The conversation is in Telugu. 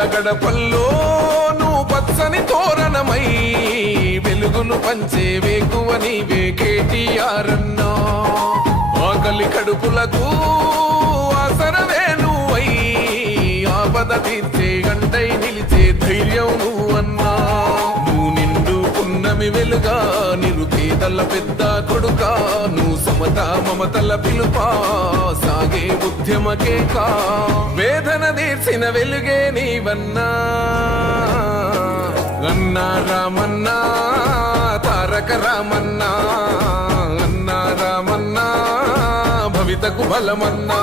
ప్రజల గడపల్లో నువ్వు పచ్చని తోరణమై వెలుగును పంచే వేకువ నీవే కేటీఆర్ అన్నా. ఆకలి కడుపులకు ఆసరవే నువ్వై ఆపద తీర్చే గంటై నిలిచే ధైర్యం నువ్వన్నా. నువ్వు నిండు పున్నమి వెలుగా నిరుపేదల పెద్ద కొడుకా. నువ్వు సమత మమతల పిలుపా సాగే ఉద్యమకే కా. వేదన తీర్చిన వెలుగే నీవన్నా. అన్నా రామన్నా తారక రామన్నా. అన్నా రామన్నా భవితకు బలమన్నా.